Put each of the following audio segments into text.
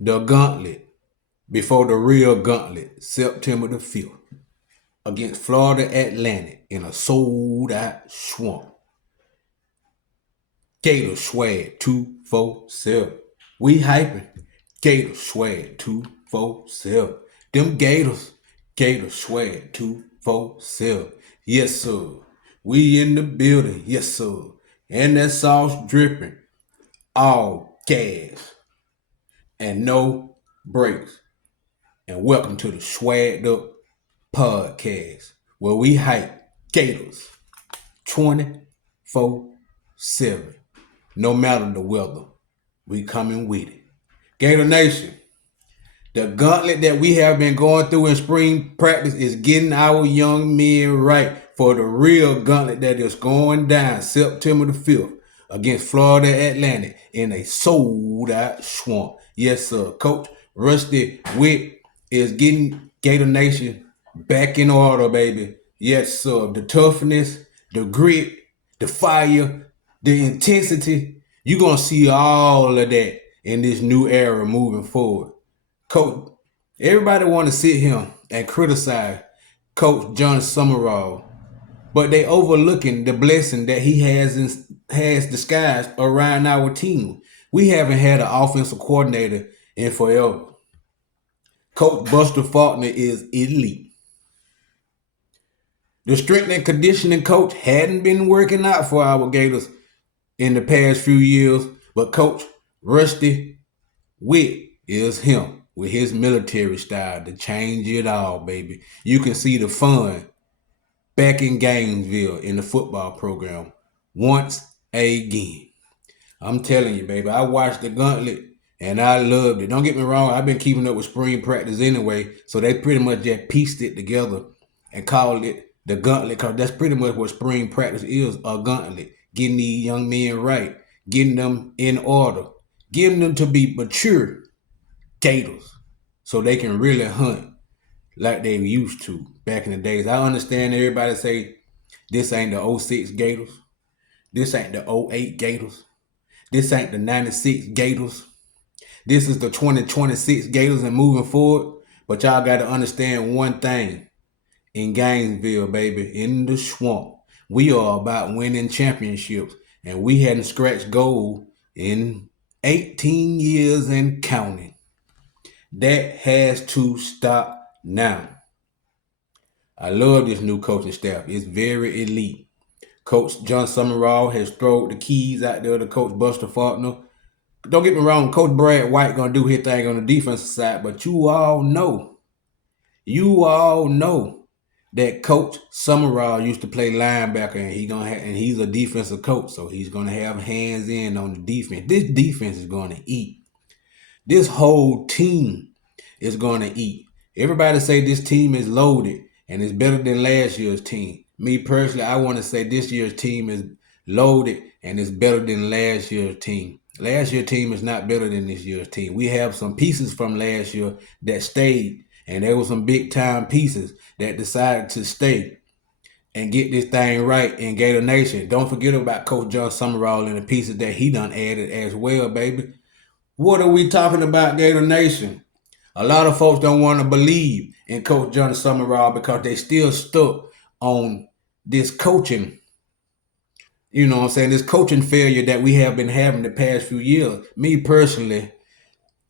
The Gauntlet before the real Gauntlet, September the 5th, against Florida Atlantic in a sold-out swamp. Gators swag 247. We hyping. Gators swag 247. Them Gators swag 247. Yes, sir. We in the building. Yes, sir. And that sauce dripping. All gas and no brakes. And welcome to the Swagged Up Podcast, where we hype Gators 24/7. No matter the weather, we coming with it. Gator Nation, the gauntlet that we have been going through in spring practice is getting our young men right for the real gauntlet that is going down September the 5th against Florida Atlantic in a sold-out swamp. Yes, sir. Coach Rusty Whitt is getting Gator Nation back in order, baby. Yes, sir. The toughness, the grit, the fire, the intensity. You're going to see all of that in this new era moving forward. Coach, everybody want to sit here and criticize Coach John Summerall, but they overlooking the blessing that he has disguised around our team. We haven't had an offensive coordinator in forever. Coach Buster Faulkner is elite. The strength and conditioning coach hadn't been working out for our Gators in the past few years, but Coach Rusty Whitt is him with his military style to change it all, baby. You can see the fun back in Gainesville in the football program once again. I'm telling you, baby, I watched the Gauntlet and I loved it. Don't get me wrong, I've been keeping up with spring practice anyway, so they pretty much just pieced it together and called it the Gauntlet, because that's pretty much what spring practice is, a gauntlet. Getting these young men right, getting them in order, getting them to be mature Gators so they can really hunt like they used to back in the days. I understand everybody say this ain't the '06 Gators, this ain't the '08 Gators, this ain't the '96 Gators, this is the 2026 Gators and moving forward. But y'all got to understand one thing. In Gainesville, baby, in the swamp, we are about winning championships, and we hadn't scratched gold in 18 years and counting. That has to stop now. I love this new coaching staff. It's very elite. Coach John Summerall has thrown the keys out there to Coach Buster Faulkner. Don't get me wrong, Coach Brad White gonna do his thing on the defensive side, but you all know that Coach Summerall used to play linebacker, and he's a defensive coach, so he's gonna have hands in on the defense. This defense is gonna eat. This whole team is gonna eat. Everybody say this team is loaded and it's better than last year's team. Me personally, I want to say this year's team is loaded and it's better than last year's team. Last year's team is not better than this year's team. We have some pieces from last year that stayed, and there were some big time pieces that decided to stay and get this thing right in Gator Nation. Don't forget about Coach John Summerall and the pieces that he done added as well, baby. What are we talking about, Gator Nation? A lot of folks don't want to believe in Coach John Summerall because they still stuck on this coaching, this coaching failure that we have been having the past few years. Me personally,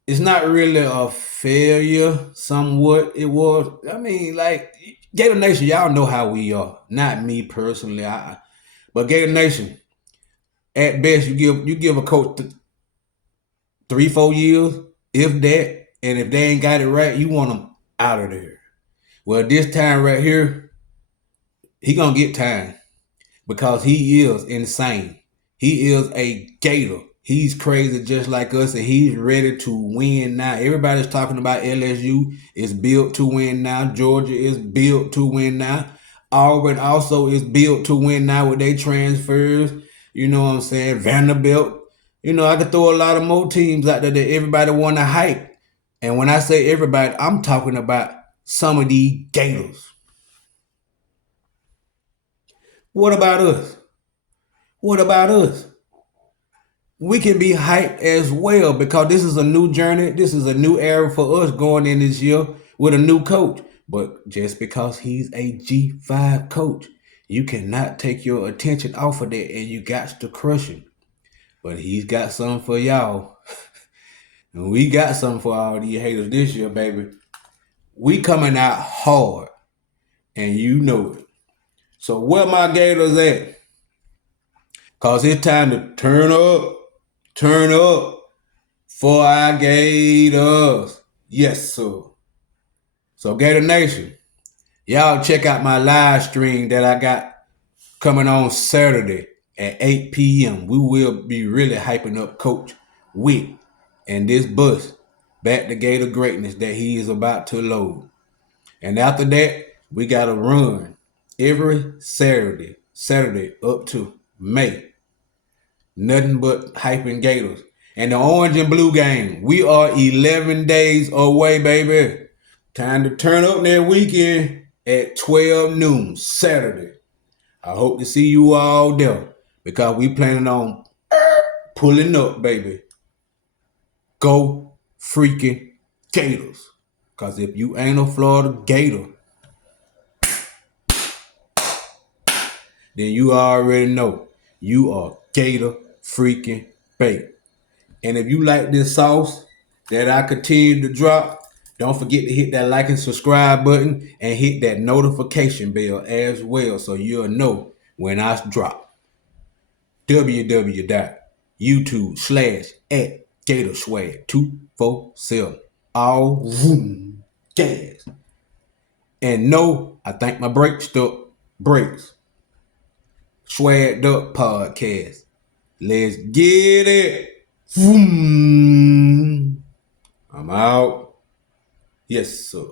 it's not really a failure, somewhat it was. I mean, like, Gator Nation, y'all know how we are. Not me personally, but Gator Nation, at best, you give a coach 3-4 years, if that, and if they ain't got it right, you want them out of there. Well, this time right here, he gonna get time because he is insane. He is a Gator. He's crazy just like us, and he's ready to win now. Everybody's talking about LSU is built to win now. Georgia is built to win now. Auburn also is built to win now with their transfers. You know what I'm saying? Vanderbilt. I could throw a lot of more teams out there that everybody want to hype. And when I say everybody, I'm talking about some of these Gators. What about us? What about us? we can be hyped as well because this is a new journey. This is a new era for us going in this year with a new coach. But just because he's a G5 coach, you cannot take your attention off of that and you got to crush him. But he's got something for y'all. And we got something for all these haters this year, baby. We coming out hard. And you know it. So where my Gators at? Cause it's time to turn up for our Gators. Yes, sir. So Gator Nation, y'all check out my live stream that I got coming on Saturday at 8 p.m. We will be really hyping up Coach Whitt and this bus back to Gator greatness that he is about to load. And after that, we got a run every Saturday up to May. Nothing but hyping Gators. And the orange and blue game, we are 11 days away, baby. Time to turn up that weekend at 12 noon, Saturday. I hope to see you all there because we planning on pulling up, baby. Go freaking Gators. Because if you ain't a Florida Gator, then you already know you are Gator freaking bait. And if you like this sauce that I continue to drop, don't forget to hit that like and subscribe button and hit that notification bell as well so you'll know when I drop. www.youtube/@GatorSwag247. All room gas. And no, I think my brakes Swagged Up Podcast. Let's get it. Vroom. I'm out. Yes, sir.